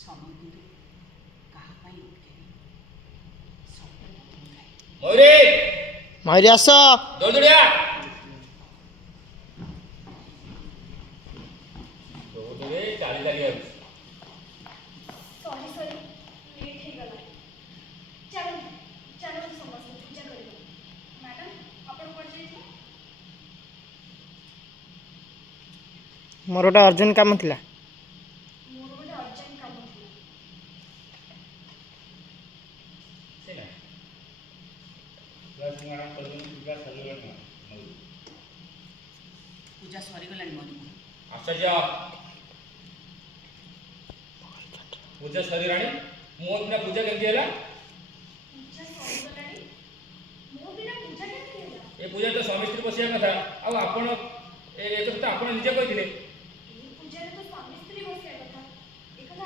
ସମୁଦ୍ରରେ କାହା ପାଇଁ ଉଠେନି ସବୁଟା ଥାଏ। ମୟୁରୀ ମୟୁରୀ ଆସ। ଦୌଡ଼ିଆ ଦୌଡ଼ିରେ ଚାଲି ଚାଲି ଯାଉଛି। ସରି ଲେଟ୍ ହେଇଗଲା। ଚାଲନ୍ତୁ ଚାଲନ୍ତୁ ସମସ୍ତେ ପୂଜା କରିବା। ମ୍ୟାଡ଼ାମ୍ ଆପଣ କୁଆଡ଼େ ଯାଇଥିଲେ? ମୋର ଗୋଟେ ଅର୍ଜେଣ୍ଟ କାମ ଥିଲା। ମୋର ଗୋଟେ ଅର୍ଜେଣ୍ଟ କାମ ଥିଲା। ସେ ନା ପୂଜା ସରିଗଲାଣି ମଧୁପୁର। ଆଶ୍ଚର୍ଯ୍ୟ ପୂଜା ସରିଲାଣି। ମୋ ବିନା ପୂଜା କେମିତି ହେଲା? ପୂଜା ସରିଗଲାଣି? ମୋ ବିନା ପୂଜା କେମିତି ହେଲା? ଏ ପୂଜା ତ ସ୍ୱାମୀ ସ୍ତ୍ରୀ ବସିବା କଥା। ଆଉ ଆପଣ ଏ କଥା ତ ଆପଣ ନିଜେ କହିଥିଲେ।